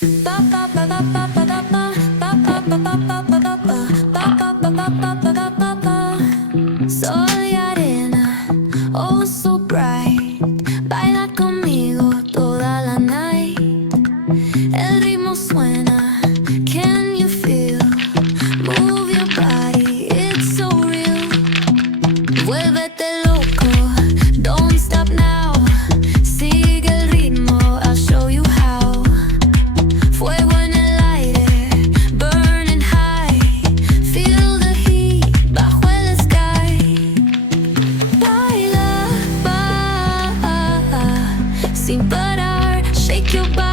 Soy arena, oh so bright. Baila conmigo toda la night. El ritmo suena, can you feel? Move your body, it's so real. Vuélvete loco, don't stop now. Sigue el ritmo, I'll show you how. Fuego en el aire, burning high. Feel the heat bajo el sky. Baila, sin parar, shake your body.